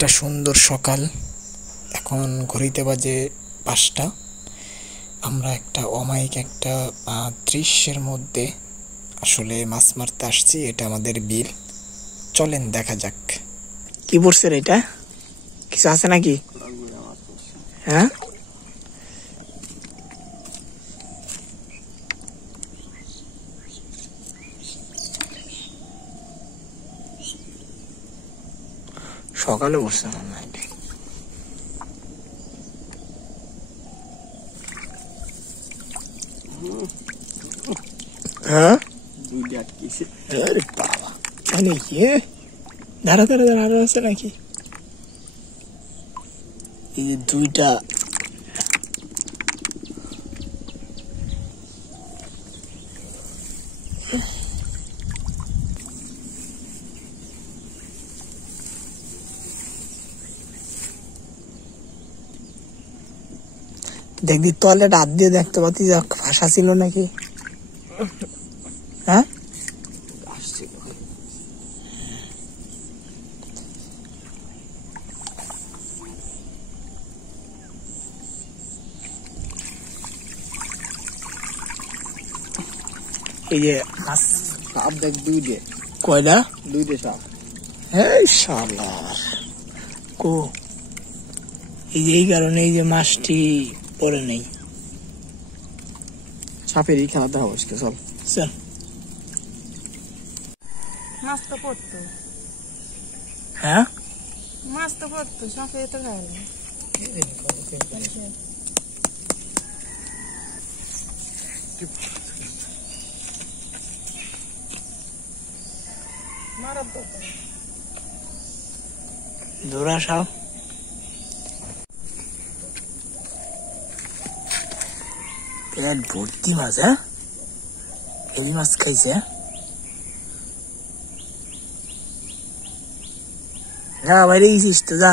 একটা সুন্দর সকাল। এখন ঘড়িতে বাজে 5টা। আমরা একটা অমায়িক একটা দৃশ্যের মধ্যে আসলে মাছ মারতে আসছি। এটা আমাদের বিল। চলেন দেখা যাক। কি পড়ছেন এটা? কিছু আছে নাকি? হ্যাঁ, সকালে পড়ছে মনে হয়। হ্যাঁ, আরে বাবা, মানে কি দাঁড়া দাঁড়া দাঁড়া আরো আছে নাকি? এই যে দুইটা দেখবি তলে রাত দিয়ে দেখতে পাচ্ছি ভাষা ছিল নাকি? হ্যাঁ, এই যে সাপ দেখ দুইটে, কয়টা? দুইটে সাপ। এই শালা কো, এই যে এই কারণে এই যে মাছটি পরে নেই। সাপেরই খেলা দেখা বসকে চল। চল, মাছ তো পড়তো, হ্যাঁ মাছ তো পড়তো, সাপে তো খায় না। মারার দরকার ধরা সাপ। পেট ভর্তি মাছ। হ্যাঁ, এই মাছ খাইছে। যা বাইরে গেছিস তো, যা।